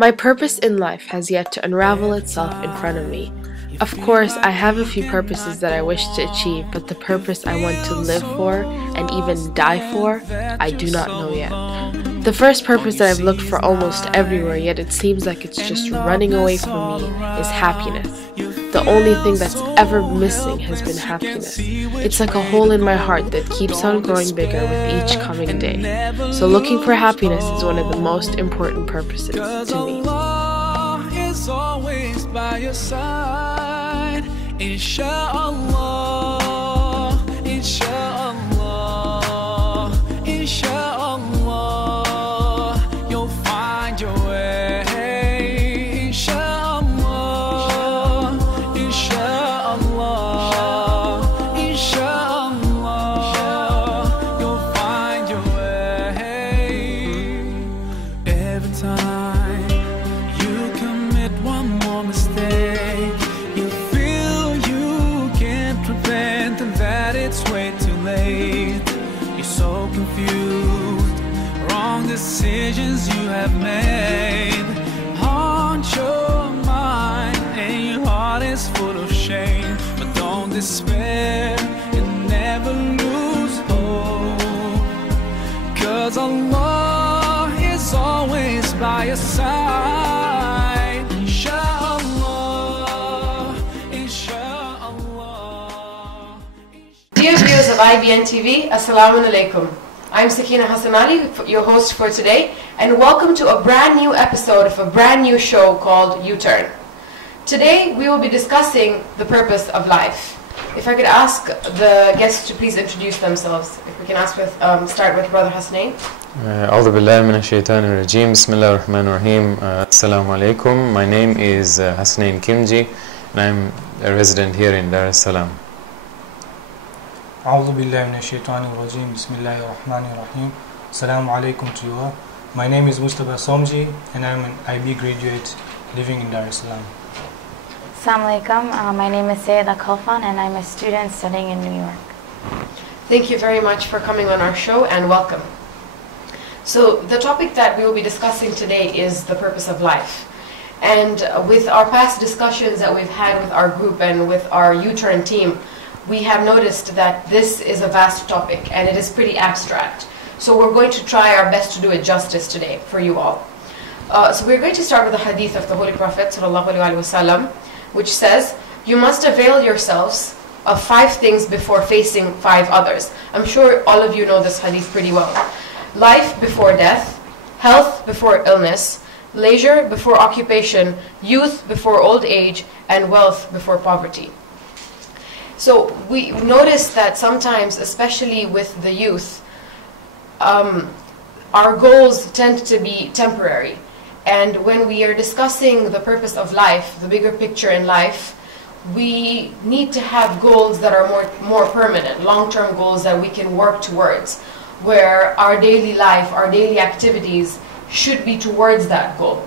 My purpose in life has yet to unravel itself in front of me. Of course, I have a few purposes that I wish to achieve, but the purpose I want to live for and even die for, I do not know yet. The first purpose that I've looked for almost everywhere, yet it seems like it's just running away from me, is happiness. The only thing that's ever missing has been happiness. It's like a hole in my heart that keeps on growing bigger with each coming day. So looking for happiness is one of the most important purposes to me. Allah is always by your side. Insha'Allah, Insha'Allah, Insha'Allah, you'll find your way. Insha'Allah, Insha'Allah, Insha'Allah, you'll find your way. Every time you commit one more mistake, you feel you can't repent and that it's way too late. You're so confused, wrong decisions you have made haunt your mind and your heart is full of shame. But don't despair and never lose hope, 'cause Allah is always by your side. Insha'Allah, Insha'Allah. Dear viewers of IBN TV, Assalamu alaikum. I'm Sakina Hassanali, your host for today, and welcome to a brand new episode of a brand new show called Uturn. Today we will be discussing the purpose of life. If I could ask the guests to please introduce themselves. If we can start with Brother Hassanali. أعوذ بالله من الشيطان الرجيم بسم الله الرحمن الرحيم Assalamu alaikum. My name is Hassanali Kimji and I'm a resident here in Dar es Salaam. أعوذ بالله من الشيطان الرجيم بسم الله الرحمن الرحيم Assalamu alaikum to you all. My name is Mustafa Somji and I'm an IB graduate living in Dar es Salaam. Assalamu alaikum. My name is Sayeda Khalfan and I'm a student studying in New York. Thank you very much for coming on our show and welcome. So the topic that we will be discussing today is the purpose of life. And with our past discussions that we've had with our group and with our Uturn team, we have noticed that this is a vast topic and it is pretty abstract. So we're going to try our best to do it justice today for you all. So we're going to start with the hadith of the Holy Prophet ﷺ, which says, "You must avail yourselves of 5 things before facing 5 others." I'm sure all of you know this hadith pretty well. Life before death, health before illness, leisure before occupation, youth before old age, and wealth before poverty. So we notice that sometimes, especially with the youth, our goals tend to be temporary. And when we are discussing the purpose of life, the bigger picture in life, we need to have goals that are more permanent, long-term goals that we can work towards, where our daily life, our daily activities should be towards that goal.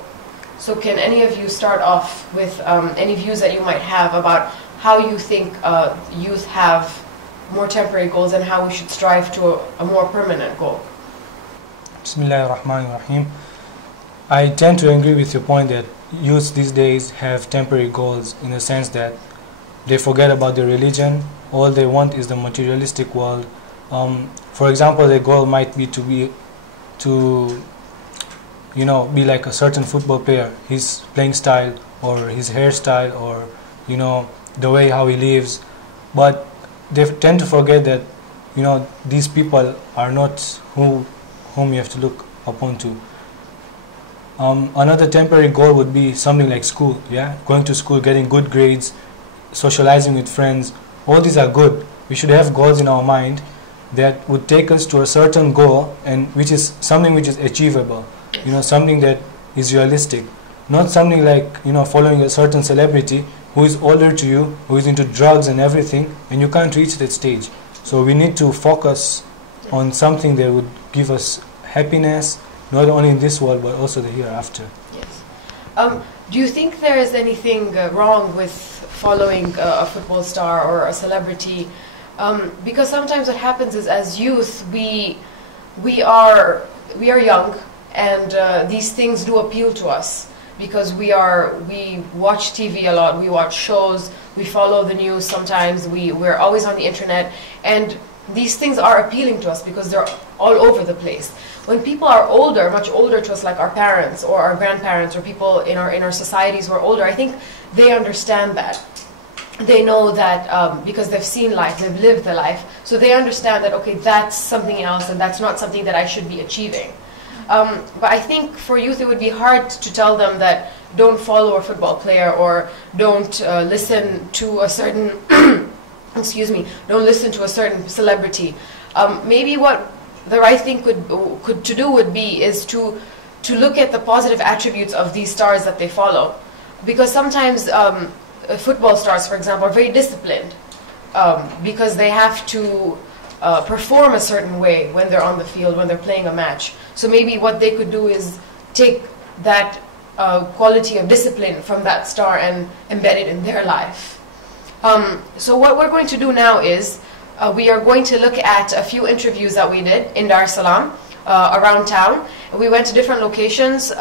So can any of you start off with any views that you might have about how you think youth have more temporary goals and how we should strive to a more permanent goal? Bismillahir Rahmanir Rahim. I tend to agree with your point that youth these days have temporary goals in the sense that they forget about their religion. All they want is the materialistic world. For example, their goal might be to be like a certain football player, his playing style or his hairstyle or the way how he lives. But they tend to forget that these people are not whom you have to look upon to. Another temporary goal would be something like school, going to school, getting good grades, socializing with friends. All these are good. We should have goals in our mind that would take us to a certain goal, and which is something which is achievable, something that is realistic, not something like following a certain celebrity who is older to you, who is into drugs and everything, and you can't reach that stage. So we need to focus on something that would give us happiness, not only in this world but also the hereafter. Yes. Do you think there is anything wrong with following a football star or a celebrity? Because sometimes what happens is, as youth, we are young, and these things do appeal to us. because we watch TV a lot, we watch shows, we follow the news sometimes, we're always on the internet, and these things are appealing to us because they're all over the place. When people are older, much older to us, like our parents or our grandparents or people in our societies who are older, I think they understand that. They know that because they've seen life, they've lived the life, so they understand that, okay, that's something else and that's not something that I should be achieving. But I think for youth it would be hard to tell them that don't follow a football player or don't listen to a certain excuse me, don't listen to a certain celebrity. Maybe what the right thing to do would be is to look at the positive attributes of these stars that they follow, because sometimes football stars, for example, are very disciplined because they have to perform a certain way when they're on the field, when they're playing a match. So maybe what they could do is take that quality of discipline from that star and embed it in their life. So what we're going to do now is we are going to look at a few interviews that we did in Dar es Salaam around town. We went to different locations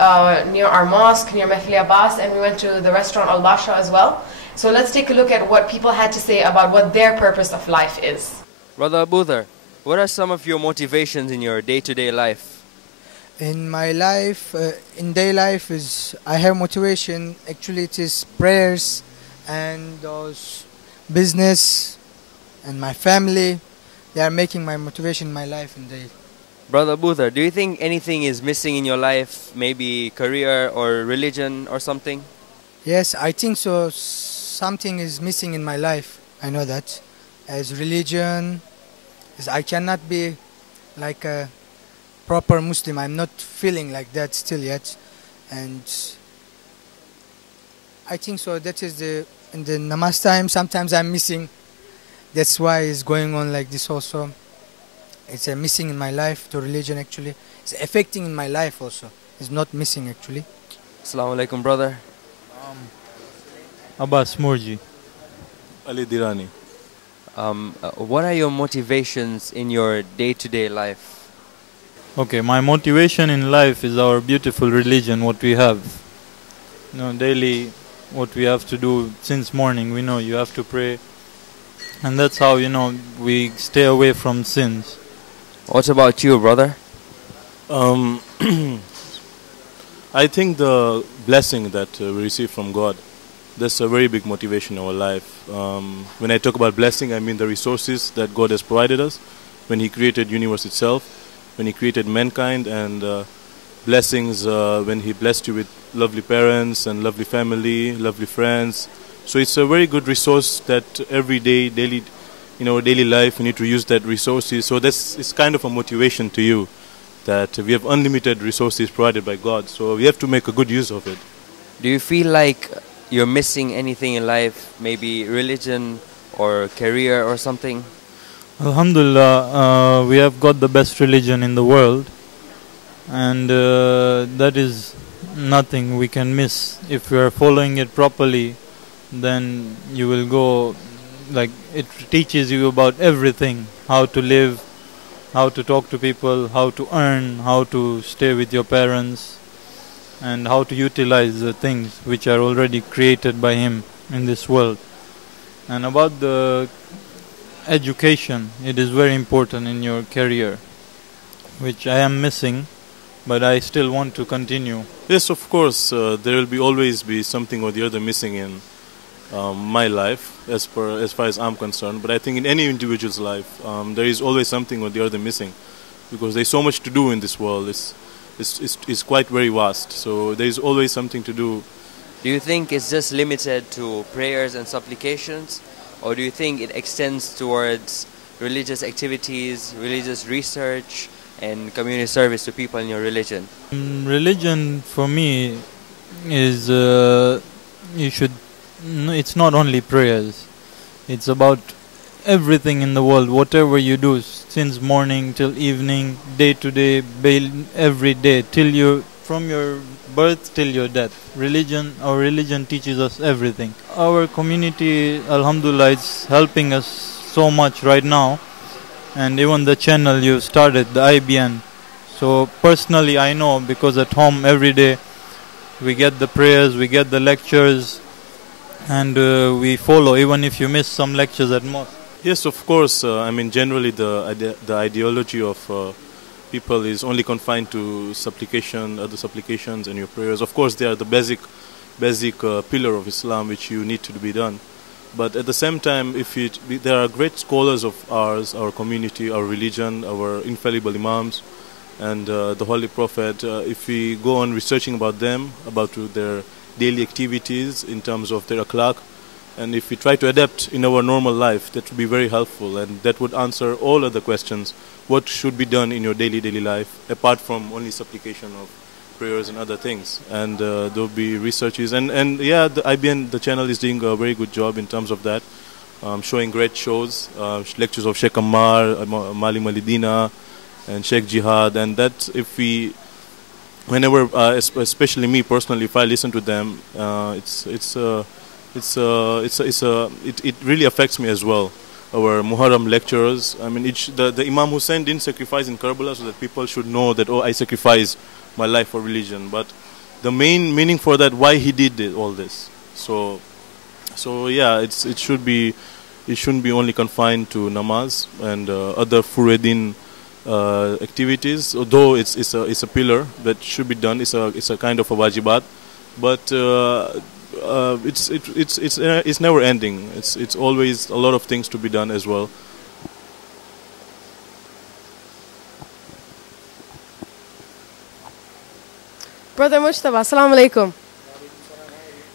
near our mosque, near Mefli Abbas, and we went to the restaurant Al Basha as well. So let's take a look at what people had to say about what their purpose of life is. Brother Abudhar, what are some of your motivations in your day-to-day life? In my life, in day life, I have motivation. Actually, it is prayers and those business and my family. They are making my motivation in my life in day. Brother Abudhar, do you think anything is missing in your life? Maybe career or religion or something? Yes, I think so. Something is missing in my life. I know that. As religion, as I cannot be like a proper Muslim. I'm not feeling like that still yet. And I think so. That is in the namaz time, sometimes I'm missing. That's why it's going on like this also. It's missing in my life, the religion actually. It's affecting in my life also. It's not missing actually. Assalamu alaikum, brother. Abbas Murji. Ali Dirani. What are your motivations in your day-to-day life? Okay, my motivation in life is our beautiful religion, what we have. Daily, what we have to do since morning, we know you have to pray. And that's how, we stay away from sins. What about you, brother? I think the blessing that we receive from God, that's a very big motivation in our life. When I talk about blessing, I mean the resources that God has provided us when He created universe itself, when He created mankind, and blessings when He blessed you with lovely parents and lovely family, lovely friends. So it's a very good resource that every day, daily, daily life, you need to use that resources. So it's kind of a motivation to you that we have unlimited resources provided by God. So we have to make a good use of it. Do you feel like you're missing anything in life, maybe religion or career or something? Alhamdulillah, we have got the best religion in the world, and that is nothing we can miss. If we are following it properly, then you will go, like, it teaches you about everything, how to live, how to talk to people, how to earn, how to stay with your parents, and how to utilize the things which are already created by Him in this world. And about the education, it is very important in your career, which I am missing, but I still want to continue. Yes, of course, there will always be something or the other missing in my life, as far as I'm concerned. But I think in any individual's life, there is always something or the other missing, because there's so much to do in this world. It's quite very vast, so there is always something to do. Do you think it's just limited to prayers and supplications, or do you think it extends towards religious activities, religious research, and community service to people in your religion? Religion for me is it's not only prayers. It's about everything in the world, whatever you do, since morning till evening, day to day, every day, from your birth till your death. Our religion teaches us everything. Our community, alhamdulillah, is helping us so much right now, and even the channel you started, the IBN. So personally I know, because at home every day we get the prayers, we get the lectures, and we follow even if you miss some lectures at mosque. Yes, of course. I mean, generally the ideology of people is only confined to supplication, other supplications, and your prayers. Of course, they are the basic pillar of Islam which you need to be done. But at the same time, there are great scholars of ours, our community, our religion, our infallible imams, and the Holy Prophet. If we go on researching about them, about their daily activities in terms of their akhlaq, and if we try to adapt in our normal life, that would be very helpful, and that would answer all other questions. What should be done in your daily life, apart from only supplication of prayers and other things? And there will be researches, and yeah, the IBN, the channel is doing a very good job in terms of that, showing great shows, lectures of Sheikh Ammar, Mali Malidina, and Sheikh Jihad, and that if we, whenever, especially me personally, if I listen to them, it really affects me as well. Our Muharram lectures, I mean, the Imam Hussein didn't sacrifice in Karbala so that people should know that, oh, I sacrificed my life for religion. But the main meaning for that, why he did all this. So yeah, it shouldn't be only confined to namaz and other furuddin activities. Although it's a pillar that should be done, it's a kind of a wajibat, but it's never ending. It's always a lot of things to be done as well. Brother Mujtaba, assalamu alaikum.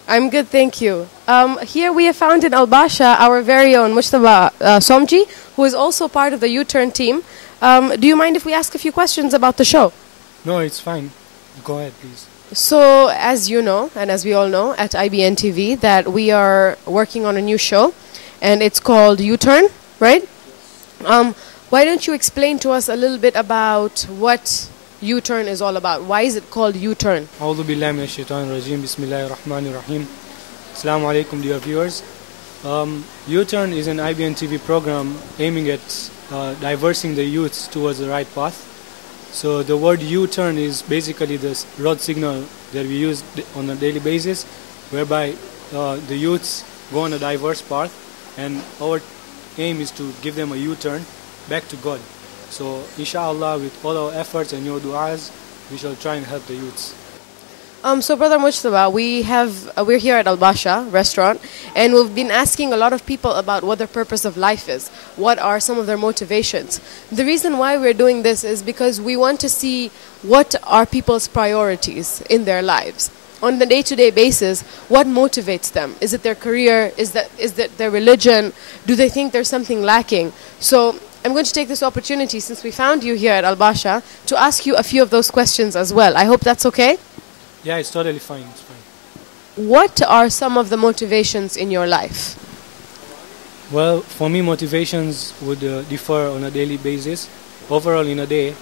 I'm good, thank you. Here we have found in Al-Basha our very own Mujtaba Somji, who is also part of the Uturn team. Do you mind if we ask a few questions about the show? No, it's fine. Go ahead, please. So, as you know, and as we all know at IBN TV, that we are working on a new show, and it's called Uturn, right? Why don't you explain to us a little bit about what Uturn is all about? Why is it called Uturn? A'udhu billahi minash shaitanir rajim. Bismillahir rahmanir rahim. Assalamu alaikum, dear viewers. Uturn is an IBN TV program aiming at diverting the youths towards the right path. So the word U-turn is basically the road signal that we use on a daily basis, whereby the youths go on a diverse path, and our aim is to give them a U-turn back to God. So inshallah, with all our efforts and your du'as, we shall try and help the youths. So Brother Mujtaba, we're here at Al-Basha restaurant, and we've been asking a lot of people about what the purpose of life is. What are some of their motivations? The reason why we're doing this is because we want to see what are people's priorities in their lives. On the day-to-day basis, what motivates them? Is it their career? Is that their religion? Do they think there's something lacking? So I'm going to take this opportunity, since we found you here at Al-Basha, to ask you a few of those questions as well. I hope that's okay? Yeah, it's totally fine. It's fine. What are some of the motivations in your life? Well, for me, motivations would differ on a daily basis. Overall, in a day,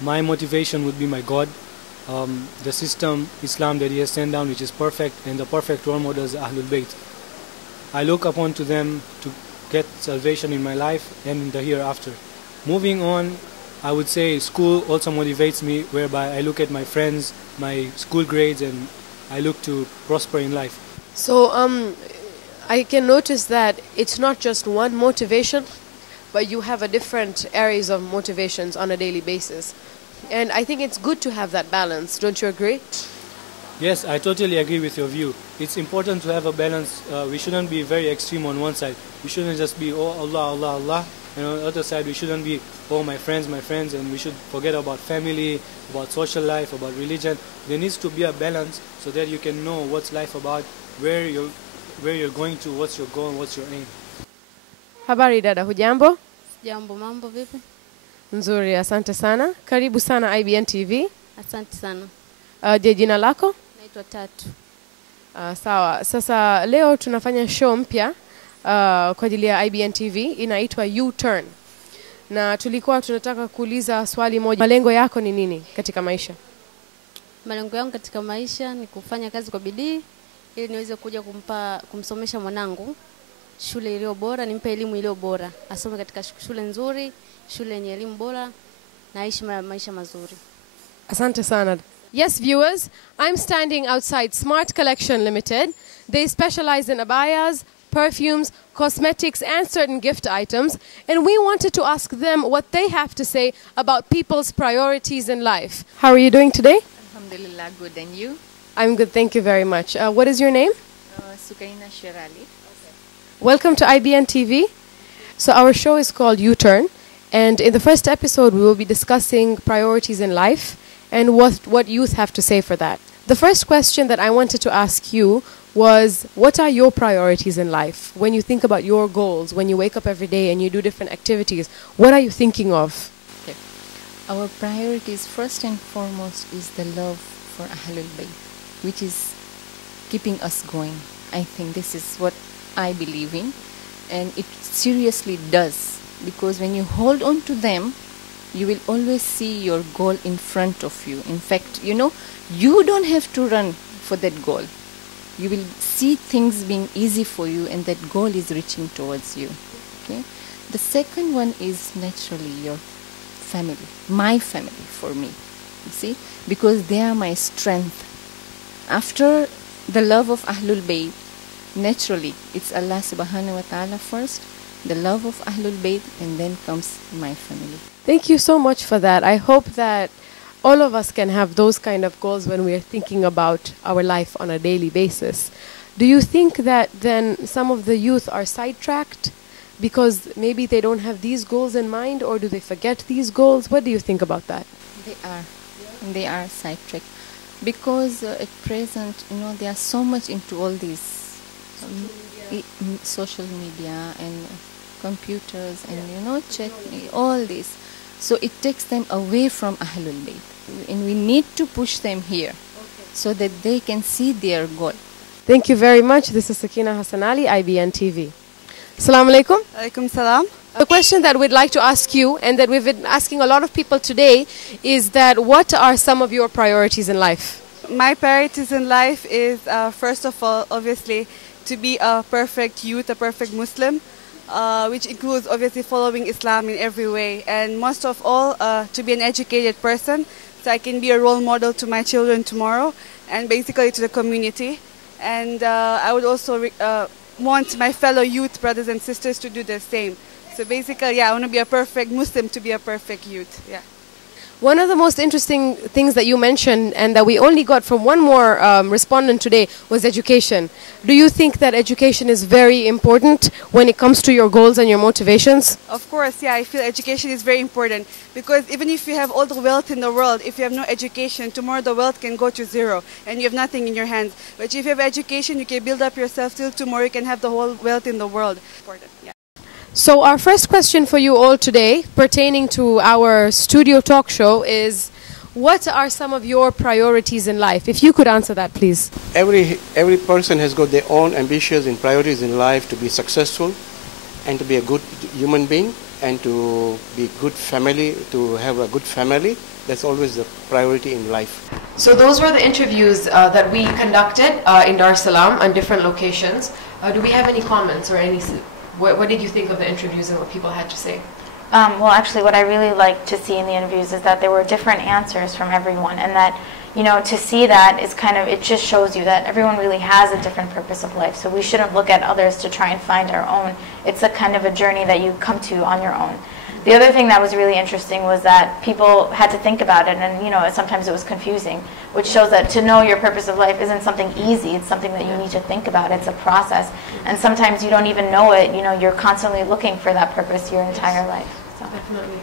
my motivation would be my God, the system, Islam that He has sent down, which is perfect, and the perfect role models, Ahlul Bayt. I look upon to them to get salvation in my life and in the hereafter. Moving on, I would say school also motivates me, whereby I look at my friends, my school grades, and I look to prosper in life. So I can notice that it's not just one motivation, but you have a different areas of motivations on a daily basis. And I think it's good to have that balance. Don't you agree? Yes, I totally agree with your view. It's important to have a balance. We shouldn't be very extreme on one side. We shouldn't just be, oh, Allah, Allah, Allah. And on the other side, we shouldn't be, oh, my friends, and we should forget about family, about social life, about religion. There needs to be a balance so that you can know what's life about, where you're going to, what's your goal, what's your aim. Habari dada, hujambo? Jambo, mambo vipi? Nzuri, asante sana. Karibu sana IBN TV. Asante sana. Je, jina lako? Naitwa Tatu. Sawa. Sasa leo tunafanya show mpya kwa ajili ya IBN TV, inaitwa Uturn. Na tulikuwa tunataka kuuliza swali moja. Malengo yako ni nini katika maisha? Malengo yangu katika maisha ni kufanya kazi kwa bidii ili niweze kuja kumsomesha mwanangu shule iliyo bora, nimpe elimu iliyo bora. Asome katika shule nzuri, shule yenye elimu bora na aishi maisha mazuri. Asante sana. Yes, viewers, I'm standing outside Smart Collection Limited. They specialize in abayas, perfumes, cosmetics, and certain gift items. And we wanted to ask them what they have to say about people's priorities in life. How are you doing today? Alhamdulillah, good. And you? I'm good, thank you very much. What is your name? Sakina Shirali. Welcome to IBN TV. So our show is called Uturn. And in the first episode, we will be discussing priorities in life and what youth have to say for that. The first question that I wanted to ask you was, what are your priorities in life? When you think about your goals, when you wake up every day and you do different activities, what are you thinking of? Okay. Our priorities, first and foremost, is the love for Ahlul Bayt, which is keeping us going. I think this is what I believe in, and it seriously does, because when you hold on to them, you will always see your goal in front of you. In fact, you don't have to run for that goal. You will see things being easy for you, and that goal is reaching towards you. Okay. The second one is naturally your family, my family for me. You see, because they are my strength. After the love of Ahlul Bayt, naturally it's Allah subhanahu wa ta'ala first, the love of Ahlul Bayt, and then comes my family. Thank you so much for that. I hope that all of us can have those kind of goals when we are thinking about our life on a daily basis. Do you think that then some of the youth are sidetracked because maybe they don't have these goals in mind, or do they forget these goals? What do you think about that? They are sidetracked because at present, they are so much into all these social media and computers and chat, all this. So it takes them away from Ahlul Bayt, and we need to push them here so that they can see their goal. Thank you very much. This is Sakina Hassanali, IBN TV. Assalamu alaikum. Alaikum salam. The question that we'd like to ask you, and that we've been asking a lot of people today, is that what are some of your priorities in life? My priorities in life is, first of all, obviously, to be a perfect youth, a perfect Muslim, which includes obviously following Islam in every way, and most of all to be an educated person, so I can be a role model to my children tomorrow and basically to the community. And I would also want my fellow youth brothers and sisters to do the same. So basically, I want to be a perfect Muslim to be a perfect youth. Yeah. One of the most interesting things that you mentioned, and that we only got from one more respondent today, was education. Do you think that education is very important when it comes to your goals and your motivations? Of course, yeah, I feel education is very important, because even if you have all the wealth in the world, if you have no education, tomorrow the wealth can go to zero and you have nothing in your hands. But if you have education, you can build up yourself till tomorrow you can have the whole wealth in the world. Important, yeah. So our first question for you all today, pertaining to our studio talk show, is what are some of your priorities in life? If you could answer that, please. Every person has got their own ambitions and priorities in life to be successful and to be a good human being and to be good family, to have a good family. That's always the priority in life. So those were the interviews that we conducted in Dar es Salaam on different locations. Do we have any comments or any... What did you think of the interviews and what people had to say? Well, actually, what I really liked to see in the interviews is that there were different answers from everyone, and that, to see that is it just shows you that everyone really has a different purpose of life. So we shouldn't look at others to try and find our own. It's a kind of a journey that you come to on your own. The other thing that was really interesting was that people had to think about it, and sometimes it was confusing, which shows that to know your purpose of life isn't something easy. It's something that you need to think about. It's a process, and sometimes you don't even know it. You're constantly looking for that purpose your entire life. So. Definitely.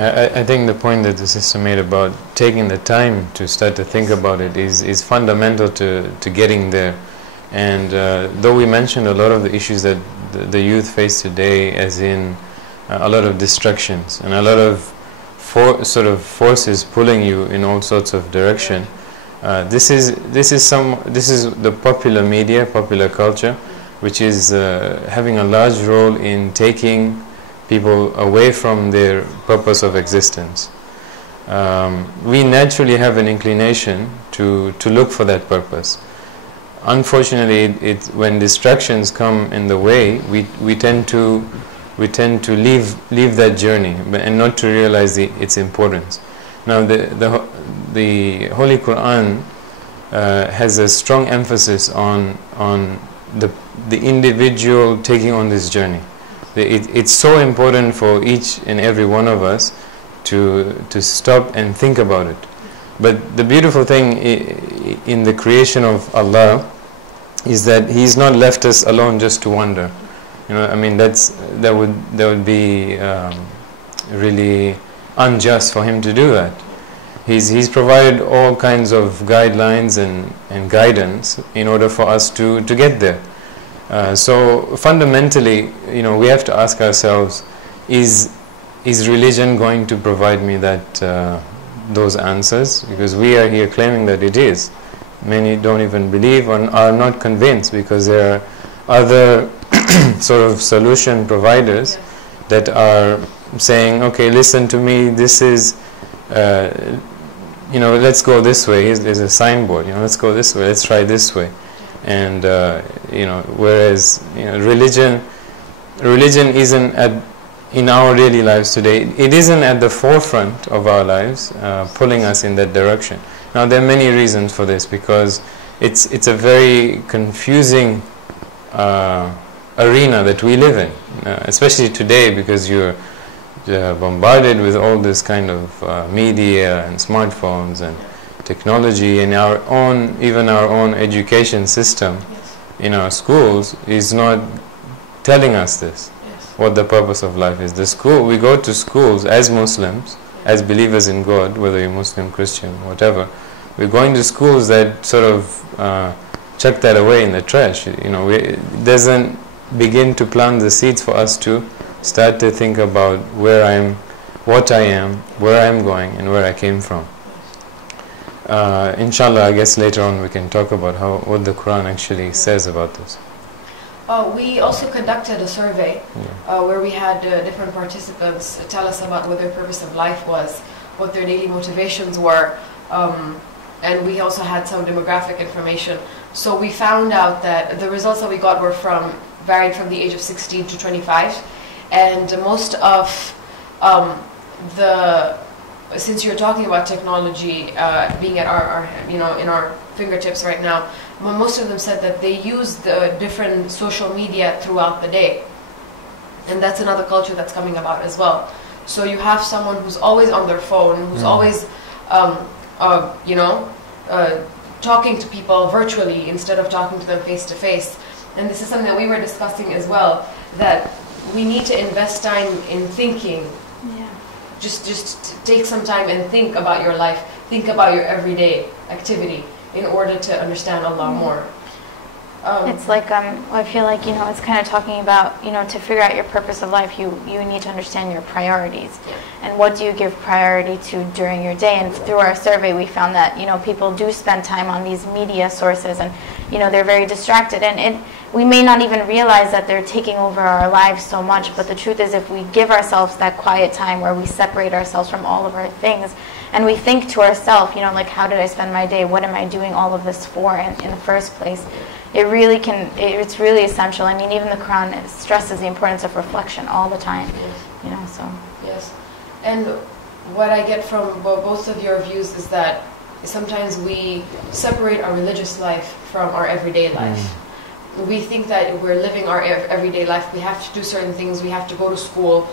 I think the point that the sister made about taking the time to start to think about it is fundamental to getting there. And though we mentioned a lot of the issues that the youth face today, as in a lot of distractions and a lot of forces pulling you in all sorts of direction. This is the popular media, popular culture, which is having a large role in taking people away from their purpose of existence. We naturally have an inclination to look for that purpose. Unfortunately, when distractions come in the way, we tend to leave that journey and not to realize its importance. Now, the Holy Quran has a strong emphasis on the individual taking on this journey. It's so important for each and every one of us to stop and think about it. But the beautiful thing in the creation of Allah is that He's not left us alone just to wander. You know, I mean, that would be really unjust for Him to do that. He's provided all kinds of guidelines and guidance in order for us to get there. So fundamentally, you know, we have to ask ourselves: is religion going to provide me that those answers? Because we are here claiming that it is. Many don't even believe or are not convinced, because there are other sort of solution providers that are saying, okay, listen to me, this is, you know, let's go this way. There's a signboard, you know, let's go this way, let's try this way. And, you know, whereas, you know, religion isn't in our daily lives today, it isn't at the forefront of our lives, pulling us in that direction. Now, there are many reasons for this, because it's a very confusing arena that we live in, especially today, because you're bombarded with all this kind of media and smartphones and technology, and even our own education system in our schools is not telling us this, what the purpose of life is. We go to schools as Muslims, as believers in God, whether you're Muslim, Christian, whatever. We're going to schools that sort of chuck that away in the trash. You know, it doesn't begin to plant the seeds for us to start to think about where I am, what I am, where I'm going, and where I came from. Inshallah, I guess later on we can talk about what the Quran actually says about this. We also conducted a survey where we had different participants tell us about what their purpose of life was, what their daily motivations were, and we also had some demographic information. So we found out that the results that we got were varied from the age of 16 to 25, and most of since you're talking about technology being at our in our fingertips right now, most of them said that they use the different social media throughout the day, and that's another culture that's coming about as well. So you have someone who's always on their phone, who's always talking to people virtually instead of talking to them face to face. And this is something that we were discussing as well, that we need to invest time in thinking. Just take some time and think about your life, think about your everyday activity in order to understand Allah more. It's like I feel like, you know, it's kind of talking about, you know, to figure out your purpose of life, you need to understand your priorities, and what do you give priority to during your day. And through our survey, we found that, you know, people do spend time on these media sources, and, you know, they're very distracted, and we may not even realize that they're taking over our lives so much. But the truth is, if we give ourselves that quiet time where we separate ourselves from all of our things, and we think to ourselves, you know, like, how did I spend my day? What am I doing all of this for in the first place? It really it's really essential. I mean, even the Quran stresses the importance of reflection all the time. You know, so. Yes. And what I get from both of your views is that sometimes we separate our religious life from our everyday life. We think that we're living our everyday life. We have to do certain things. We have to go to school.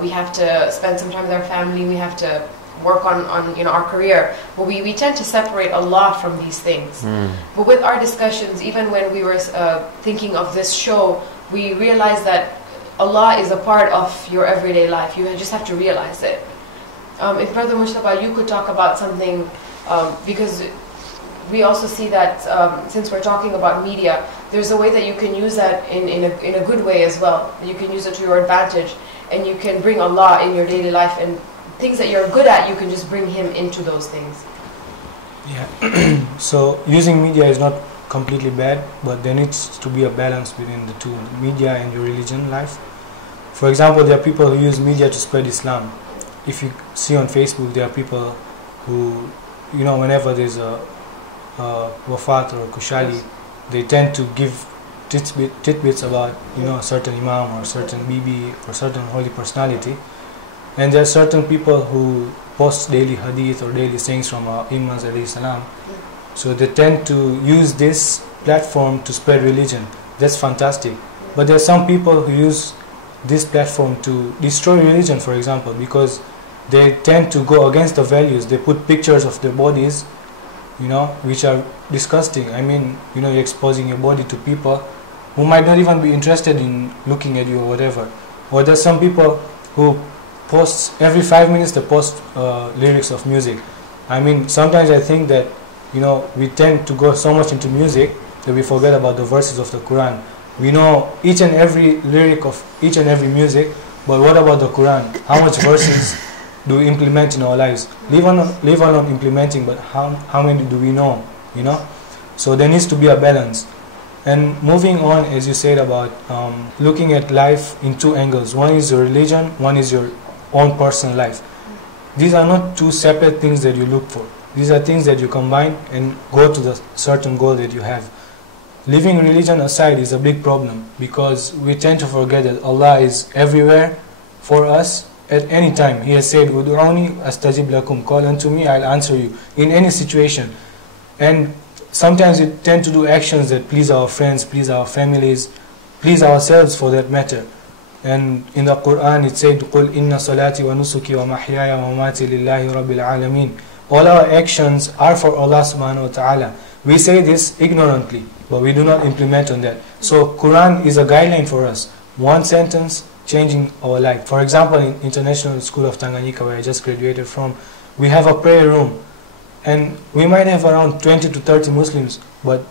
We have to spend some time with our family. We have to work on our career. But we tend to separate Allah from these things. But with our discussions, even when we were thinking of this show, we realized that Allah is a part of your everyday life. You just have to realize it. If Brother Mustafa, you could talk about something, because we also see that since we're talking about media, there's a way that you can use that in a good way as well. You can use it to your advantage, and you can bring Allah in your daily life, and things that you're good at, you can just bring Him into those things. Yeah. So using media is not completely bad, but there needs to be a balance between the two, media and your religion life. For example, there are people who use media to spread Islam. If you see on Facebook, there are people who, you know, whenever there's a wafat or a kushali, they tend to give tidbits about, you know, a certain imam or a certain bibi or certain holy personality, And there are certain people who post daily hadith or daily sayings from our Imams alayhi salam. So they tend to use this platform to spread religion. That's fantastic. But there are some people who use this platform to destroy religion, for example, because they tend to go against the values. They put pictures of their bodies, you know, which are disgusting. I mean, you know, you're exposing your body to people who might not even be interested in looking at you or whatever. Or there's some people who post every 5 minutes they post lyrics of music. I mean, sometimes I think that, you know, we tend to go so much into music that we forget about the verses of the Quran. We know each and every lyric of each and every music, but what about the Quran? How much verses do we implement in our lives? Leave alone implementing, but how many do we know? You know, so there needs to be a balance. And moving on, as you said about looking at life in two angles. One is your religion, one is your own personal life. These are not two separate things that you look for. These are things that you combine and go to the certain goal that you have. Leaving religion aside is a big problem because we tend to forget that Allah is everywhere for us at any time. He has said, "Ud'uni astajib lakum," call unto me, I'll answer you in any situation. And sometimes we tend to do actions that please our friends, please our families, please ourselves for that matter. And in the Quran it said, "Qul inna salati wa nusuki wa mahyaya wa mamati lillahi rabbil alameen." All our actions are for Allah subhanahu wa ta'ala. We say this ignorantly, but we do not implement on that. So Quran is a guideline for us. One sentence changing our life. For example, in International School of Tanganyika, where I just graduated from, we have a prayer room. And we might have around 20 to 30 Muslims, but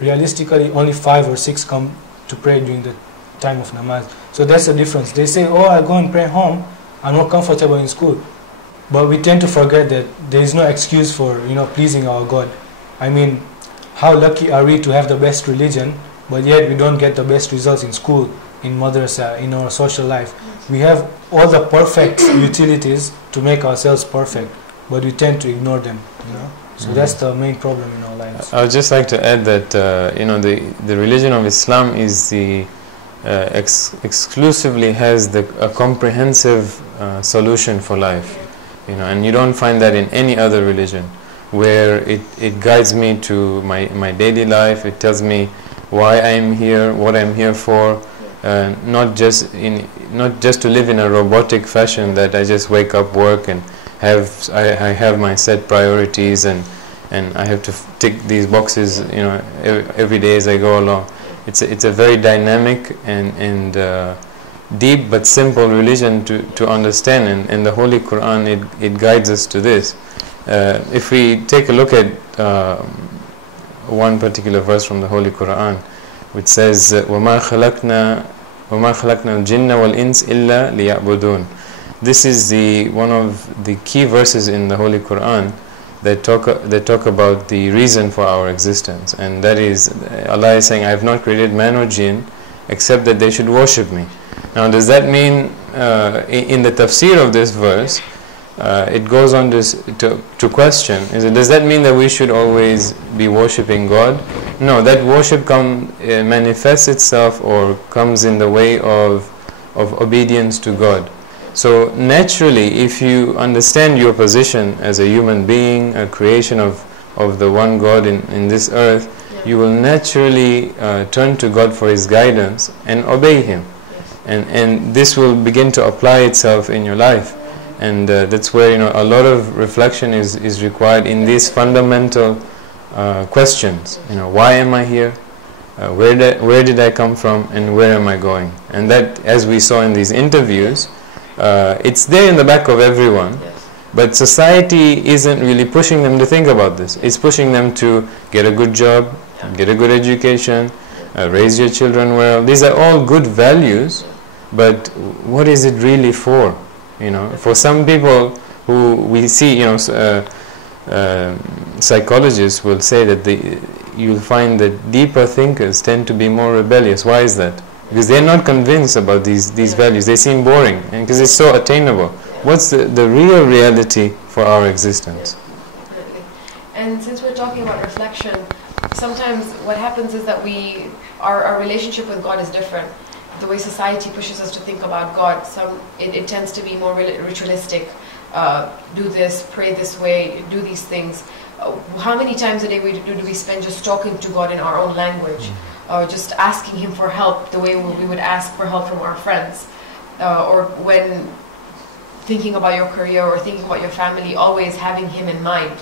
realistically only 5 or 6 come to pray during the time of namaz. So that's the difference. They say, "Oh, I go and pray home, I'm not comfortable in school." But we tend to forget that there is no excuse for, you know, pleasing our God. I mean, how lucky are we to have the best religion, but yet we don't get the best results in school, in madrasa, in our social life. We have all the perfect utilities to make ourselves perfect, but we tend to ignore them, you know. So that's the main problem in our lives. I would just like to add that you know, the religion of Islam is the exclusively has a comprehensive solution for life, you know, and you don't find that in any other religion, where it guides me to my daily life. It tells me why I am here, what I am here for, not just to live in a robotic fashion that I just wake up, work, and I have my set priorities and I have to tick these boxes, you know, every day as I go along. It's a very dynamic and deep but simple religion to understand, and the Holy Quran it guides us to this. If we take a look at one particular verse from the Holy Quran, which says, وَمَا خَلَقْنَا الْجِنَّ وَالْإِنسِ إِلَّا لِيَعْبُدُونَ. This is one of the key verses in the Holy Quran that talk about the reason for our existence, and that is, Allah is saying, "I have not created man or jinn except that they should worship me." Now, does that mean in the tafsir of this verse, it goes on to question, does that mean that we should always be worshipping God? No, that worship manifests itself or comes in the way of obedience to God. So naturally, if you understand your position as a human being, a creation of the one God in this earth, you will naturally turn to God for His guidance and obey Him. And this will begin to apply itself in your life. And that's where, you know, a lot of reflection is required in these fundamental questions. You know, why am I here? Where did I come from? And where am I going? And that, as we saw in these interviews, it's there in the back of everyone, but society isn't really pushing them to think about this. It's pushing them to get a good job, get a good education, raise your children well. These are all good values, but what is it really for? You know, for some people who we see, you know, psychologists will say that you'll find that deeper thinkers tend to be more rebellious. Why is that? Because they're not convinced about these values. They seem boring, and because it's so attainable. What's the real reality for our existence? And since we're talking about reflection, sometimes what happens is that our relationship with God is different. the way society pushes us to think about God, it tends to be more ritualistic. Do this, pray this way, do these things. How many times a day do we spend just talking to God in our own language, or just asking Him for help the way we would ask for help from our friends, or when thinking about your career or thinking about your family, always having Him in mind.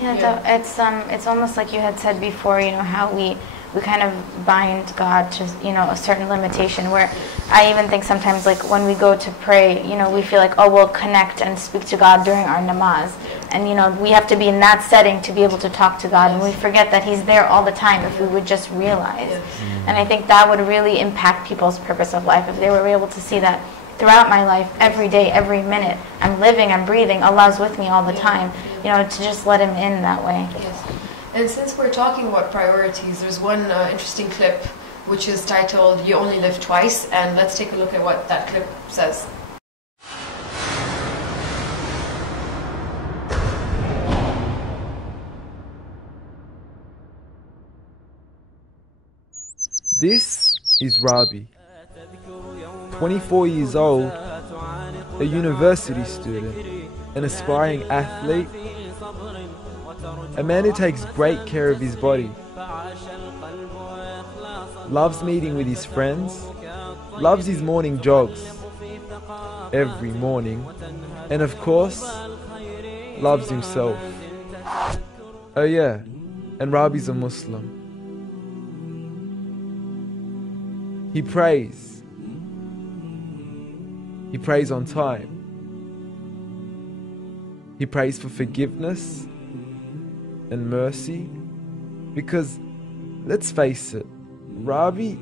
It's almost like you had said before, how we kind of bind God to, a certain limitation, where I even think sometimes, like, when we go to pray, we feel like, oh, we'll connect and speak to God during our namaz. And, we have to be in that setting to be able to talk to God. And we forget that He's there all the time if we would just realize. And I think that would really impact people's purpose of life if they were able to see that throughout my life, every day, every minute, I'm living, I'm breathing, Allah's with me all the time, to just let Him in that way. Yes. And since we're talking about priorities, there's one interesting clip which is titled "You Only Live Twice," and let's take a look at what that clip says. This is Rabi, 24 years old, a university student, an aspiring athlete, a man who takes great care of his body, loves meeting with his friends, loves his morning jogs every morning, and of course, loves himself. Oh yeah, and Rabi's a Muslim. He prays. He prays on time. He prays for forgiveness and mercy, because let's face it, Rabi's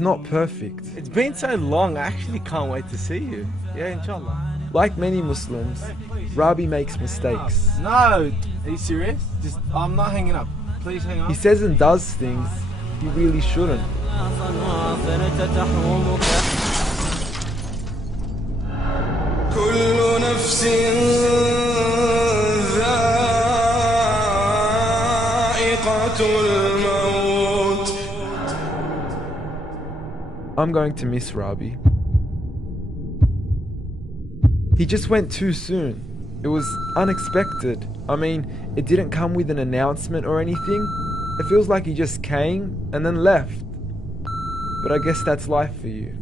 not perfect. It's been so long, I actually can't wait to see you. Yeah, inshallah. Like many Muslims, Rabi makes mistakes. No, are you serious? I'm not hanging up. Please hang up. He says and does things he really shouldn't. I'm going to miss Rabi. He just went too soon. It was unexpected. I mean, it didn't come with an announcement or anything. It feels like he just came and then left. But I guess that's life for you.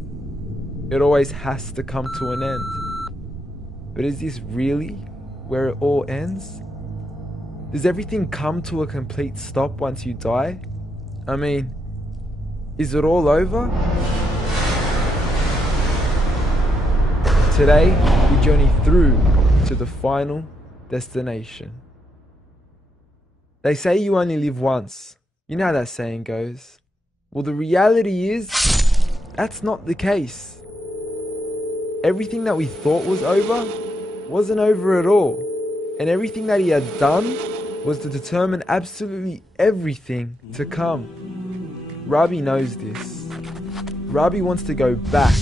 It always has to come to an end. But is this really where it all ends? Does everything come to a complete stop once you die? I mean, is it all over? Today, we journey through to the final destination. They say you only live once. You know how that saying goes. Well, the reality is, that's not the case. Everything that we thought was over wasn't over at all. And everything that he had done was to determine absolutely everything to come. Rabi knows this. Rabi wants to go back.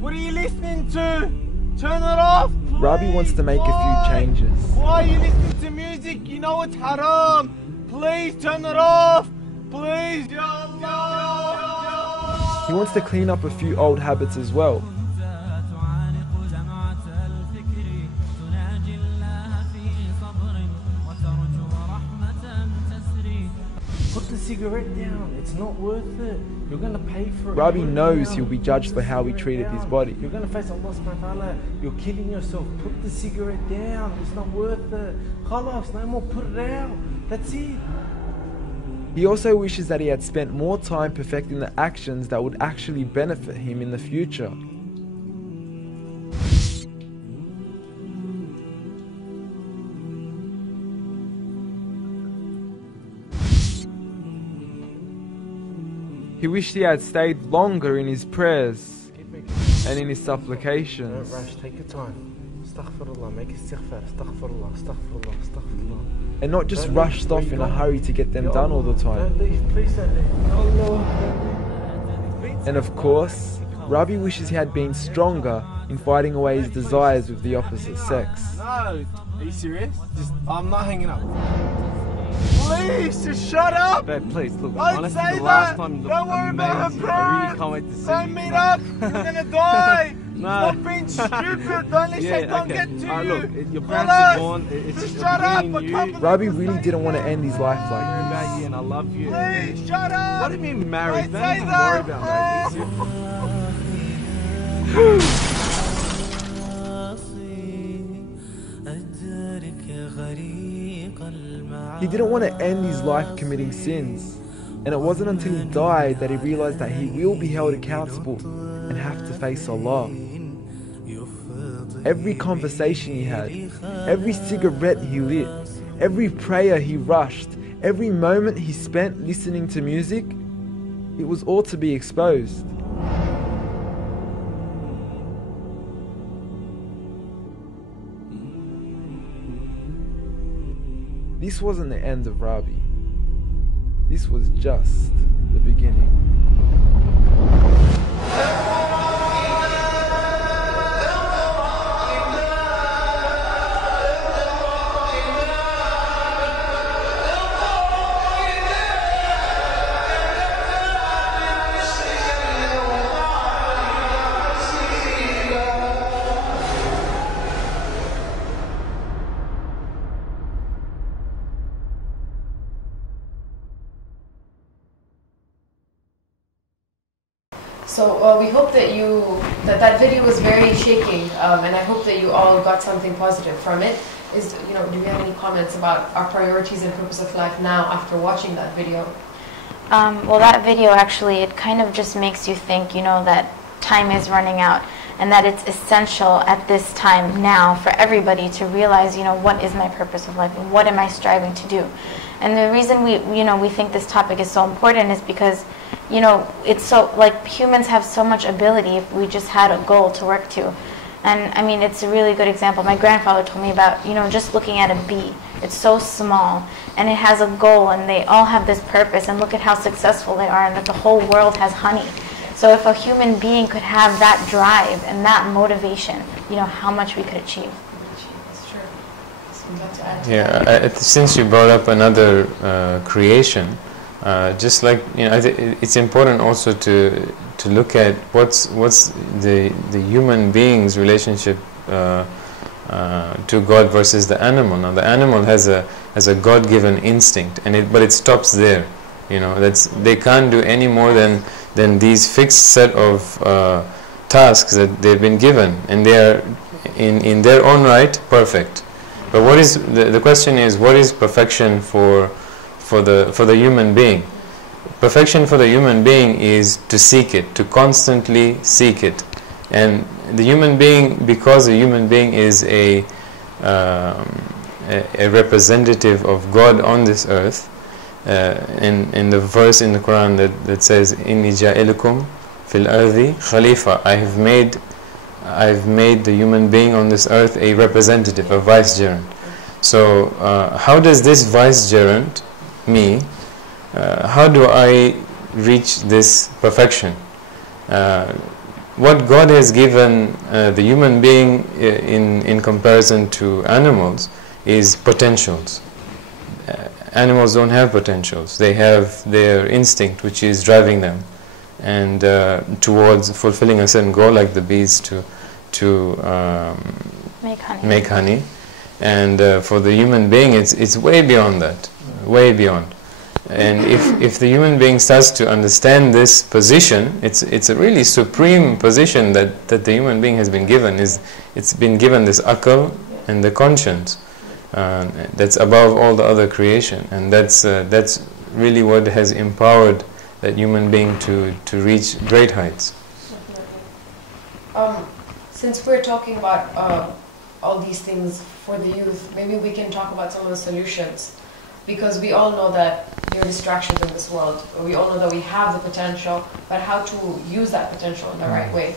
What are you listening to? Turn it off! Rabi wants to make a few changes. Why are you listening to music? You know it's haram! Please turn it off! Please! Ya Allah! He wants to clean up a few old habits as well. Put the cigarette down. It's not worth it. You're going to pay for it. Rabi knows he'll be judged for how he treated his body. You're going to face Allah subhanahu wa ta'ala. You're killing yourself. Put the cigarette down. It's not worth it. Khalas, no more. Put it out. That's it. He also wishes that he had spent more time perfecting the actions that would actually benefit him in the future. He wished he had stayed longer in his prayers and in his supplications. Don't rush, take your time. Astaghfirullah, make istighfar. Astaghfirullah, astaghfirullah, astaghfirullah. And not just rushed off in a hurry to get them done all the time. Don't leave, please don't leave. Allah. And of course, Rabi wishes he had been stronger in fighting away his desires with the opposite sex. No, are you serious? I'm not hanging up. Please. Please, just shut up! Babe, please, look, Don't honestly, say the last that! time you looked Don't worry about her, amazing. bro! I really can't wait to see Don't you. meet No. up! You're gonna die! No. Stop being stupid! Don't let Shaitan get to Alright, you! look, your Relax. parents are gone. It's Just just shut me up! and I you. can't believe Robbie you're really saying didn't want to that. end his life like About this. you and I love you. Please, shut up! What do you mean married? Don't Don't say even that, worry about bro. He didn't want to end his life committing sins, and it wasn't until he died that he realized that he will be held accountable and have to face Allah. Every conversation he had, every cigarette he lit, every prayer he rushed, every moment he spent listening to music, it was all to be exposed. This wasn't the end of Rabi. This was just the beginning. So we hope that that video was very shaking, and I hope that you all got something positive from it. Do we have any comments about our priorities and purpose of life now after watching that video? Well, that video actually, it kind of just makes you think, that time is running out, and that it's essential at this time now for everybody to realize, what is my purpose of life and what am I striving to do. And the reason we think this topic is so important is because, it's so, like, humans have so much ability if we just had a goal to work to. And I mean, it's a really good example. My grandfather told me about, just looking at a bee. It's so small, and it has a goal, and they all have this purpose, and look at how successful they are, and that the whole world has honey. So if a human being could have that drive and that motivation, how much we could achieve. That's true. So we'd love to add to Yeah, that. since you brought up another creation, just like it's important also to look at what's the human being's relationship to God versus the animal. Now, the animal has a God-given instinct, but it stops there. They can't do any more than these fixed set of tasks that they've been given, and they are in their own right perfect. But what is the question is, what is perfection for the human being? Perfection for the human being is to seek it, to constantly seek it. And the human being, because the human being is a representative of God on this earth, in the verse in the Quran that says, "Inni ja'ilukum fil ardi khalifa," I have made the human being on this earth a representative, a vicegerent. So how does this vicegerent, me, how do I reach this perfection? What God has given the human being in comparison to animals is potentials. Animals don't have potentials. They have their instinct, which is driving them, and towards fulfilling a certain goal, like the bees to make honey. And for the human being, it's way beyond that, way beyond. And if the human being starts to understand this position, it's a really supreme position that the human being has been given. It's been given this akal and the conscience that's above all the other creation, and that's really what has empowered that human being to reach great heights. Since we're talking about all these things for the youth, maybe we can talk about some of the solutions. Because we all know that there are distractions in this world. We all know that we have the potential, but how to use that potential in the right way.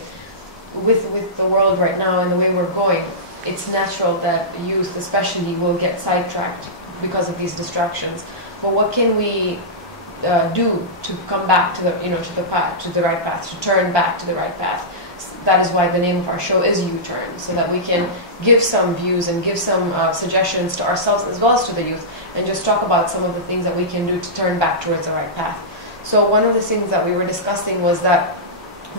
With the world right now and the way we're going, it's natural that youth especially will get sidetracked because of these distractions. But what can we do to come back to the path, to the right path, to turn back to the right path? That is why the name of our show is Uturn, so that we can give some views and give some suggestions to ourselves as well as to the youth, and just talk about some of the things that we can do to turn back towards the right path. So one of the things that we were discussing was that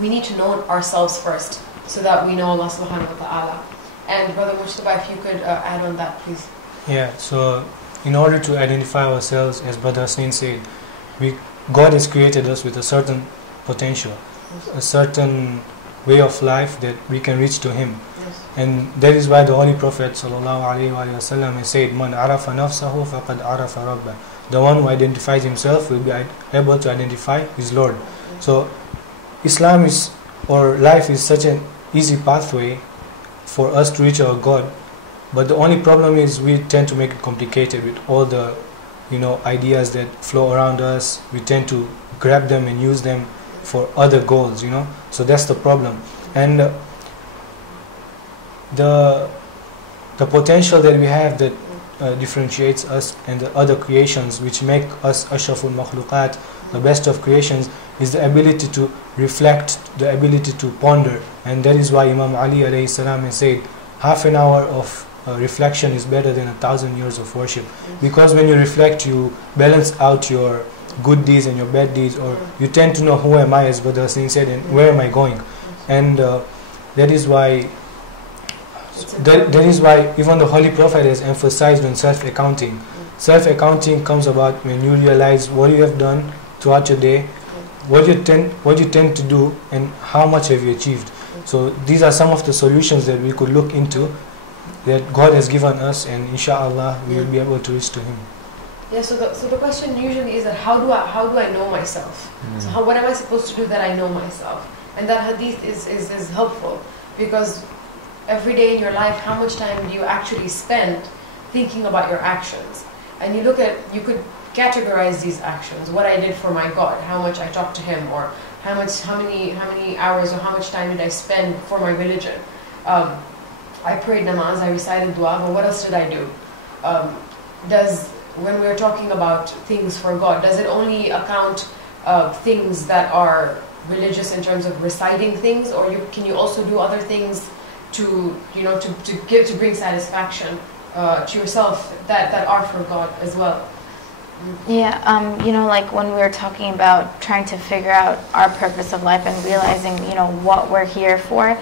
we need to know ourselves first so that we know Allah subhanahu wa ta'ala. And Brother Mujtaba, if you could add on that, please. Yeah, so in order to identify ourselves, as Brother Hasnain said, God has created us with a certain potential, a certain way of life that we can reach to Him. Yes. And that is why the Holy Prophet ﷺ has said, Man arafa nafsahu faqad arafa rabbah. The one who identifies himself will be able to identify his Lord. So Islam is, or life is such an easy pathway for us to reach our God. But the only problem is we tend to make it complicated with all the ideas that flow around us. We tend to grab them and use them for other goals, so that's the problem. And the potential that we have that differentiates us and the other creations, which make us ashraful makhluqat, the best of creations, is the ability to reflect, the ability to ponder. And that is why Imam Ali alayhi salam has said, half an hour of reflection is better than 1,000 years of worship. Because when you reflect, you balance out your good deeds and your bad deeds, or you tend to know who am I, as Brother Hassan said, and where am I going. And that is why even the Holy Prophet has emphasized on self-accounting. Self-accounting comes about when you realize what you have done throughout your day, what you tend to do, and how much have you achieved. So these are some of the solutions that we could look into, that God has given us, and inshallah we will be able to reach to Him. Yeah. So the question usually is that how do I know myself? So what am I supposed to do that I know myself? And that hadith is helpful, because every day in your life, how much time do you actually spend thinking about your actions? And you could categorize these actions. What I did for my God, how much I talked to Him, or how many hours or how much time did I spend for my religion? I prayed namaz, I recited dua, but what else did I do? When we're talking about things for God, does it only account things that are religious in terms of reciting things, or can you also do other things to bring satisfaction to yourself that are for God as well? Yeah, like when we were talking about trying to figure out our purpose of life and realizing, what we're here for,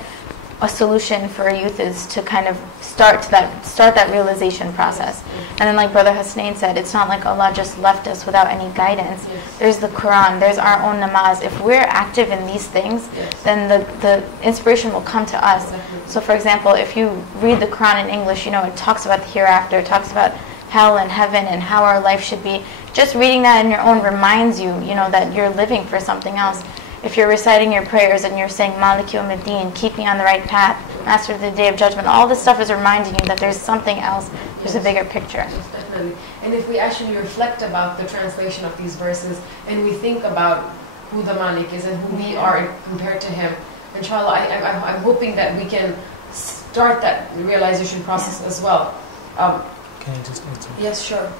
a solution for youth is to kind of start that realization process. And then, like Brother Hasnain said, it's not like Allah just left us without any guidance. There's the Quran, there's our own namaz. If we're active in these things, then the inspiration will come to us. So for example, if you read the Quran in English, it talks about the hereafter, it talks about hell and heaven and how our life should be. Just reading that on your own reminds you, that you're living for something else. If you're reciting your prayers and you're saying Malik Yawmiddin, keep me on the right path, Master of the Day of Judgment, all this stuff is reminding you that there's something else, there's a bigger picture. Yes, definitely. And if we actually reflect about the translation of these verses, and we think about who the Malik is and who we are compared to Him, inshallah, I'm hoping that we can start that realization process as well. Can I just answer? Yes, sure.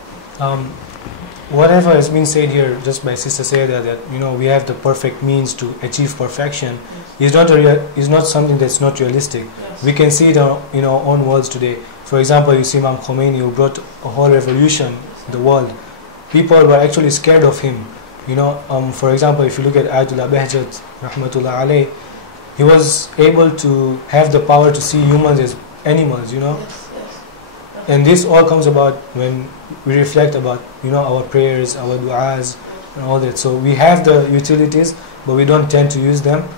Whatever has been said here just by Sister Sayeda, that we have the perfect means to achieve perfection, is not something that's not realistic. Yes. We can see it in our own worlds today. For example, you see Imam Khomeini, who brought a whole revolution in the world. People were actually scared of him. For example, if you look at Ayatollah Behjat, rahmatullah alayh, he was able to have the power to see humans as animals. Yes. And this all comes about when we reflect about our prayers, our du'as, and all that. So we have the utilities, but we don't tend to use them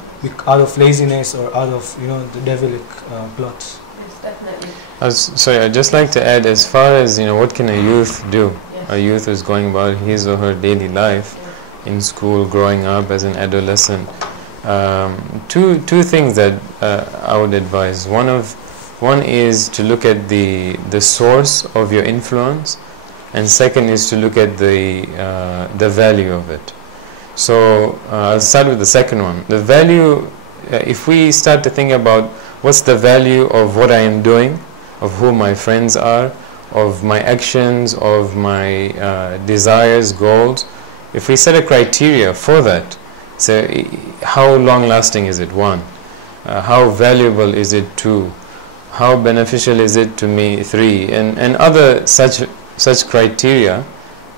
out of laziness or out of the devilic plots. Yes, definitely. Sorry, I'd just like to add, as far as what can a youth do? Yes. A youth is going about his or her daily life in school, growing up as an adolescent. Two things that I would advise. One is to look at the source of your influence, and second is to look at the value of it. So I'll start with the second one. The value, if we start to think about what's the value of what I am doing, of who my friends are, of my actions, of my desires, goals, if we set a criteria for that, so how long lasting is it? One, how valuable is it? Two, how beneficial is it to me? Three, and other such such criteria,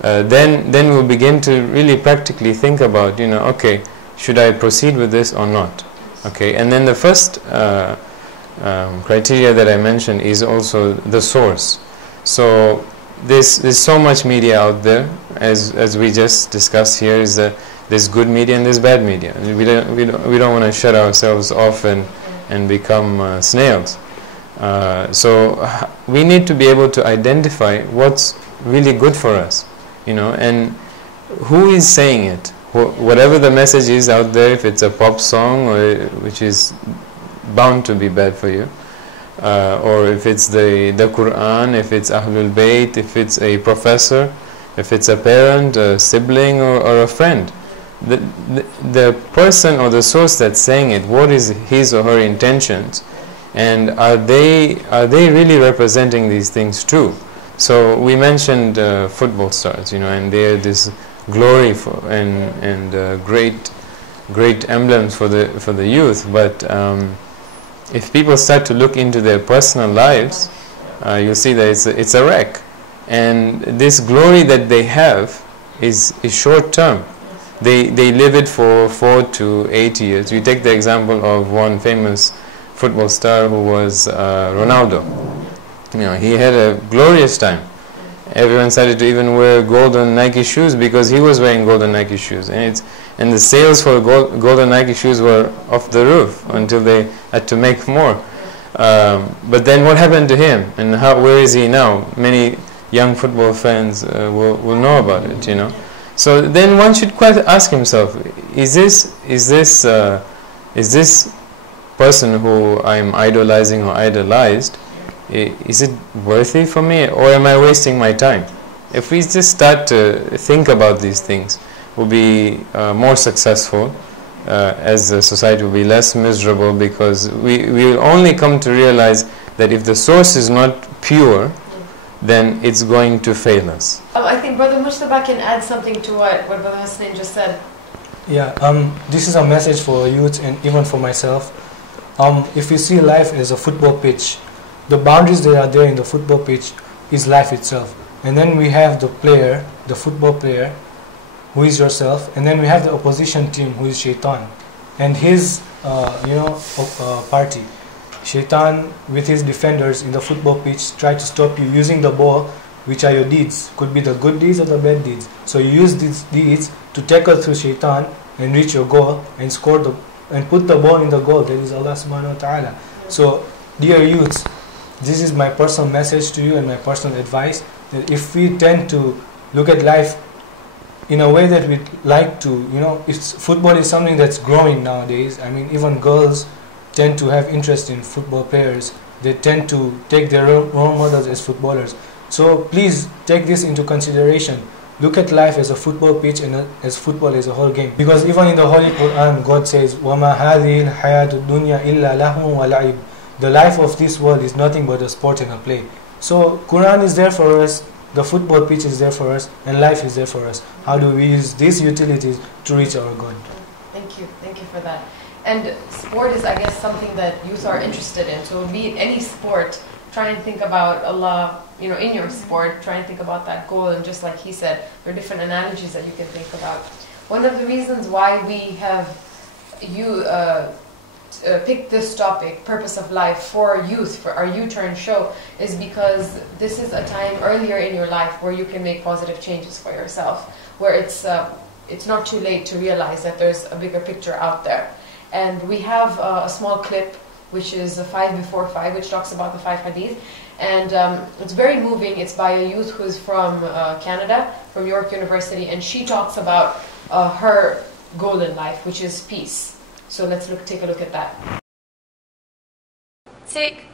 then we'll begin to really practically think about, okay, should I proceed with this or not? Okay, and then the first criteria that I mentioned is also the source. So there's so much media out there, as we just discussed here, is that there's good media and there's bad media. We don't want to shut ourselves off and become snails. So we need to be able to identify what's really good for us, and who is saying it. Whatever the message is out there, if it's a pop song which is bound to be bad for you, or if it's the Quran, if it's Ahlul Bayt, if it's a professor, if it's a parent, a sibling, or a friend. The person or the source that's saying it, what is his or her intentions, and are they really representing these things true? So we mentioned football stars, and they're this glory and great emblems for the youth. But if people start to look into their personal lives, you'll see that it's a wreck, and this glory that they have is short term. They live it for 4 to 8 years. We take the example of one famous football star who was Ronaldo. He had a glorious time. Everyone started to even wear golden Nike shoes because he was wearing golden Nike shoes, and the sales for golden Nike shoes were off the roof until they had to make more. But then what happened to him, and where is he now? Many young football fans will know about it. So then one should quite ask himself: is this person who I'm idolizing or idolized, is it worthy for me, or am I wasting my time? If we just start to think about these things, we'll be more successful as a society, will be less miserable, because we will only come to realize that if the source is not pure, then it's going to fail us. I think Brother Mustafa can add something to what Brother Hassan just said. Yeah, this is a message for youth and even for myself. If you see life as a football pitch, the boundaries that are there in the football pitch is life itself. And then we have the player, the football player, who is yourself, and then we have the opposition team, who is Shaitan, and his party. Shaitan with his defenders in the football pitch try to stop you using the ball, which are your deeds. Could be the good deeds or the bad deeds. So you use these deeds to tackle through Shaitan and reach your goal and score and put the ball in the goal. That is Allah subhanahu wa ta'ala. So dear youths, this is my personal message to you and my personal advice, that if we tend to look at life in a way that we like to, football is something that's growing nowadays. I mean, even girls tend to have interest in football players. They tend to take their role models as footballers. So please take this into consideration. Look at life as a football pitch and as football as a whole game. Because even in the Holy Quran, God says, وَمَا هَذِهِ الْحَيَاةُ الدُّنْيَا إِلَّا لَهْوٌ وَلَعِبٌ. The life of this world is nothing but a sport and a play. So Quran is there for us, the football pitch is there for us, and life is there for us. How do we use these utilities to reach our God? Thank you for that. And sport is, I guess, something that youth are interested in. So be it any sport, try and think about Allah, in your sport, try and think about that goal. And just like he said, there are different analogies that you can think about. One of the reasons why we have picked this topic, purpose of life, for youth, for our Uturn show, is because this is a time earlier in your life where you can make positive changes for yourself, where it's not too late to realize that there's a bigger picture out there. And we have a small clip, which is 5 before 5, which talks about the 5 hadith. And it's very moving. It's by a youth who's from Canada, from York University, and she talks about her goal in life, which is peace. So let's take a look at that. Tick,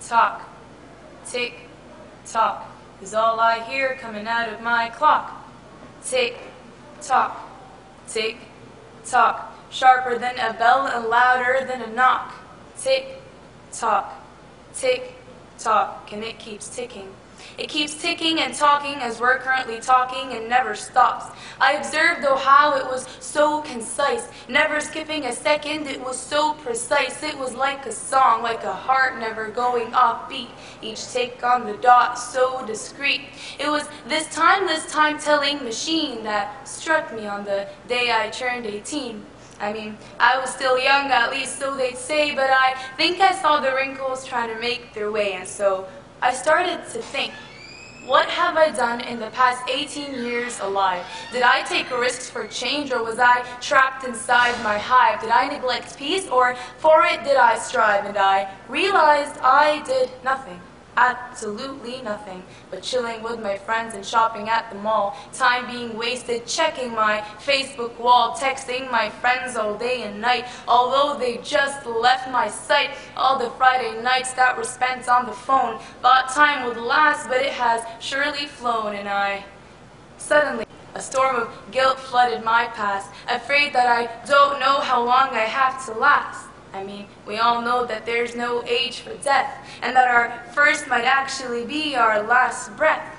tock, tick, tock, is all I hear coming out of my clock. Tick, tock, tick, tock. Sharper than a bell and louder than a knock. Tick, tock, and it keeps ticking. It keeps ticking and talking as we're currently talking and never stops. I observed though how it was so concise, never skipping a second, it was so precise. It was like a song, like a heart never going off beat. Each take on the dot so discreet. It was this time-telling machine that struck me on the day I turned 18. I mean, I was still young, at least so they'd say, but I think I saw the wrinkles trying to make their way, and so I started to think, what have I done in the past 18 years alive? Did I take risks for change, or was I trapped inside my hive? Did I neglect peace, or for it did I strive? And I realized I did nothing. Absolutely nothing but chilling with my friends and shopping at the mall. Time being wasted checking my Facebook wall, texting my friends all day and night, although they just left my sight. All the Friday nights that were spent on the phone, thought time would last, but it has surely flown. And I suddenly, a storm of guilt flooded my past, afraid that I don't know how long I have to last. I mean, we all know that there's no age for death, and that our first might actually be our last breath.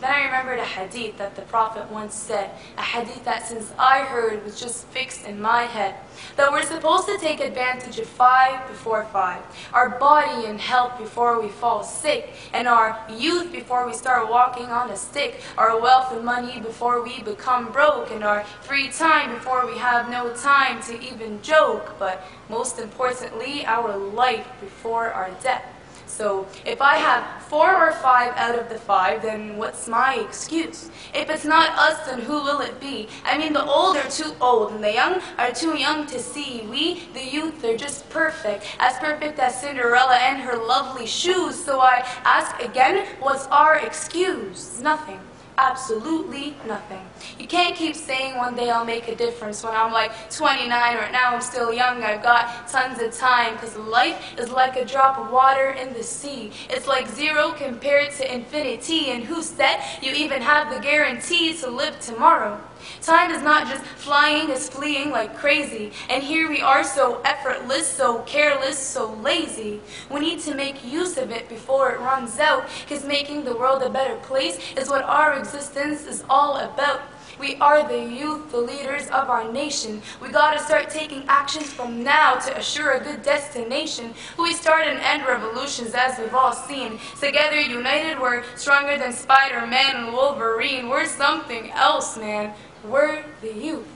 Then I remembered a hadith that the Prophet once said, a hadith that since I heard was just fixed in my head, that we're supposed to take advantage of 5 before 5, our body and health before we fall sick, and our youth before we start walking on a stick, our wealth and money before we become broke, and our free time before we have no time to even joke, but most importantly, our life before our death. So if I have 4 or 5 out of the 5, then what's my excuse? If it's not us, then who will it be? I mean, the old are too old, and the young are too young to see. We, the youth, are just perfect as Cinderella and her lovely shoes. So I ask again, what's our excuse? Nothing. Absolutely nothing. You can't keep saying one day I'll make a difference when I'm like 29. Right now I'm still young, I've got tons of time, because life is like a drop of water in the sea. It's like 0 compared to infinity, and who said you even have the guarantee to live tomorrow? Time is not just flying, it's fleeing like crazy. And here we are so effortless, so careless, so lazy. We need to make use of it before it runs out, because making the world a better place is what our existence is all about. We are the youth, the leaders of our nation. We gotta start taking actions from now to assure a good destination. We start and end revolutions as we've all seen. Together united we're stronger than Spider-Man and Wolverine. We're something else, man. We're the youth.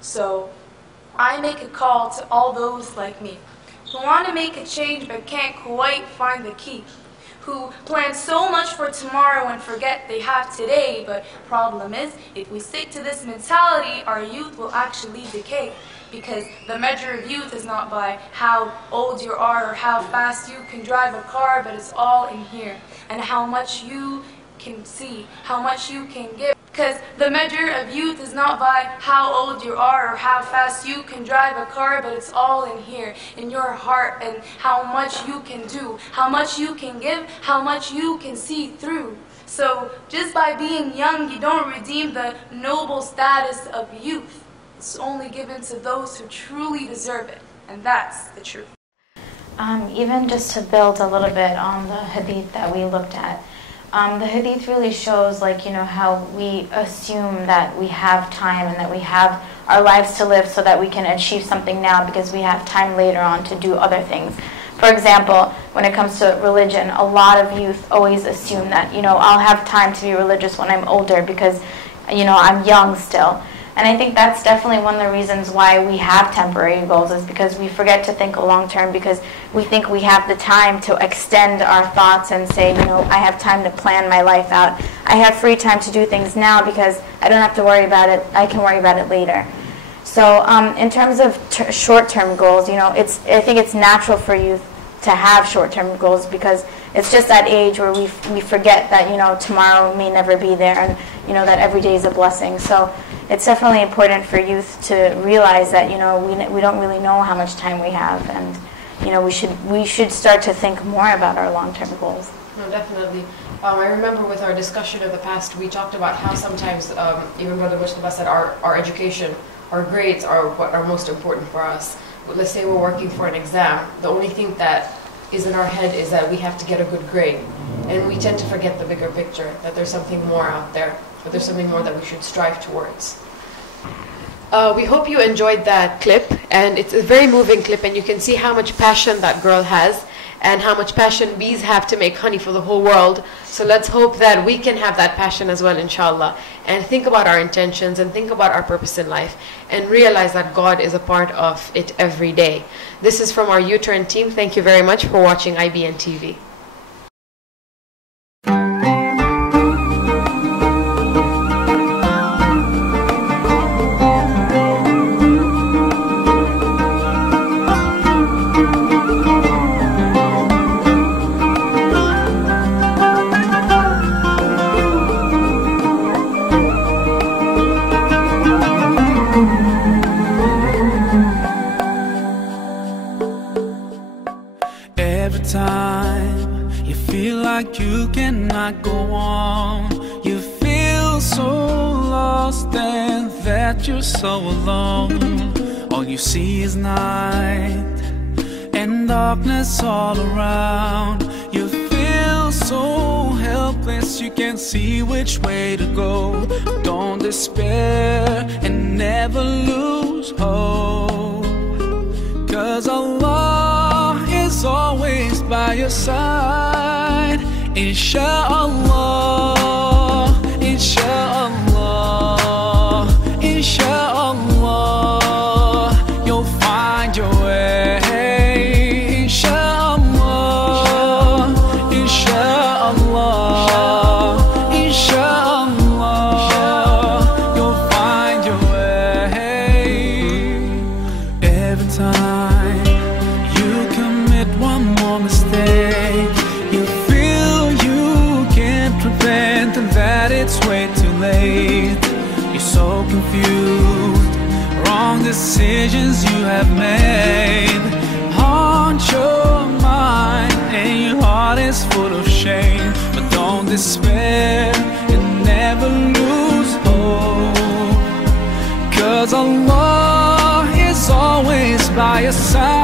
So I make a call to all those like me, who want to make a change but can't quite find the key, who plan so much for tomorrow and forget they have today. But problem is, if we stick to this mentality, our youth will actually decay. Because the measure of youth is not by how old you are or how fast you can drive a car, but it's all in here. And how much you can see, how much you can give. Because the measure of youth is not by how old you are or how fast you can drive a car, but it's all in here, in your heart, and how much you can do, how much you can give, how much you can see through. So just by being young, you don't redeem the noble status of youth. It's only given to those who truly deserve it, and that's the truth. Even just to build a little bit on the hadith that we looked at, the hadith really shows, like, you know, how we assume that we have time and that we have our lives to live so that we can achieve something now because we have time later on to do other things. For example, when it comes to religion, a lot of youth always assume that, you know, I'll have time to be religious when I'm older because, you know, I'm young still. And I think that's definitely one of the reasons why we have temporary goals, is because we forget to think long term, because we think we have the time to extend our thoughts and say, you know, I have time to plan my life out. I have free time to do things now because I don't have to worry about it. I can worry about it later. So in terms of short-term goals, you know, I think it's natural for youth to have short-term goals because it's just that age where we forget that, you know, tomorrow may never be there, and, you know, that every day is a blessing. So it's definitely important for youth to realize that, you know, we don't really know how much time we have, and, you know, we should start to think more about our long-term goals. No, definitely. I remember with our discussion of the past, we talked about how sometimes, even Brother Mustafa said, our education, our grades are what are most important for us. Let's say we're working for an exam. The only thing that is in our head is that we have to get a good grade. And we tend to forget the bigger picture, that there's something more out there, that there's something more that we should strive towards. We hope you enjoyed that clip, and it's a very moving clip, and you can see how much passion that girl has and how much passion bees have to make honey for the whole world. So let's hope that we can have that passion as well, inshallah, and think about our intentions and think about our purpose in life and realize that God is a part of it every day. This is from our Uturn team. Thank you very much for watching IBN TV. Every time you feel like you cannot go on, you feel so lost and that you're so alone. All you see is night and darkness all around. You feel so helpless, you can't see which way to go. Don't despair and never lose hope, 'cause Allah is always by your side. Insha'Allah, Insha'Allah, Insha'Allah, you'll find your way. Insha'Allah, Insha'Allah, Insha'Allah, you'll find your way. Every time you commit one more mistake, you feel you can't repent and that it's way too late. You're so confused, wrong decisions you have made haunt your mind and your heart is full of shame. But don't despair and never lose hope, 'cause Allah is always by your side.